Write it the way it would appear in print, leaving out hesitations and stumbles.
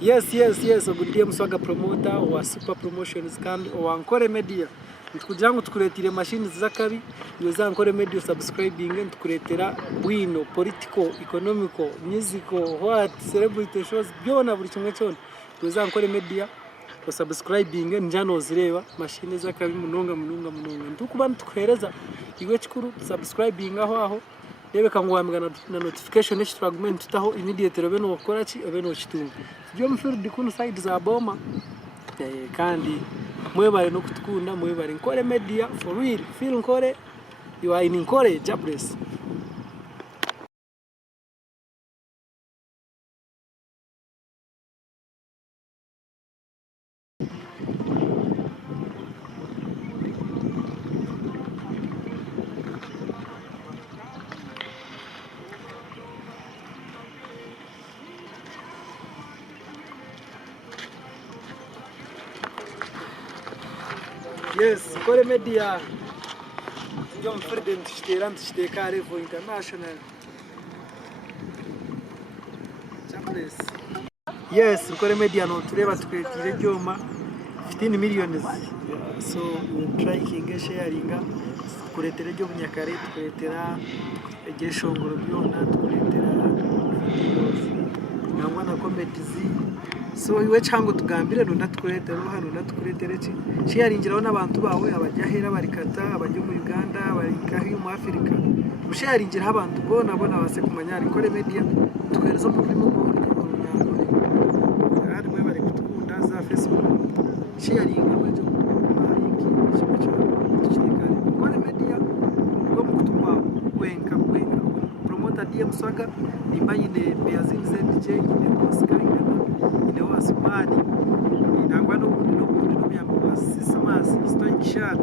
Yes, ogundiye Muswaga promoter wa Super Promotions kandi wa Nkore Media. Kugira ngo tukuretire machine z'akabi yoza Nkore Media subscribing tukuretera bwino political, economical, musical, what celebrity shows byona buri kimwe cyone. Yoza Nkore Media ko subscribing njano zireba machine z'akabi munonga. Ntukuba tukuhereza iwe chikuru subscribing aho rebe kangwamigana na notification each fragment tutaho immediate robe no gukora ki obe no kitunga byo mfiri kuno side za boma kandi mwebare no kutukunda mwebare Nkore Media for real feel Nkore you are in Nkore Jables. Yes, Nkore Media. John Ferdinand Shteka Revo International. Jables. Yes, Nkore Media no tureba tukretire byoma 15 millions. So we try kinge sharing kuretera byo bunyakare tukuretera egeshongoro byona tukuretera nangwa na comedies. So iwe chango tugambire no natukuretera hano natukuretera ki sharingiraho n'abantu bawe abajyahera barikata abajyo mu Uganda barikahi mu Africa usharingiraho abantu bona base kumanya Nkore Media tukereza mu primo ko ari mwe bari kutukunda za Facebook sharinga bajo Nkore Media ngo mukutuma wenka promoter DM Muswaga nimbayine Beazin ZJ ne Oscar ine wasumani inangwa no myamba sismas stoikshad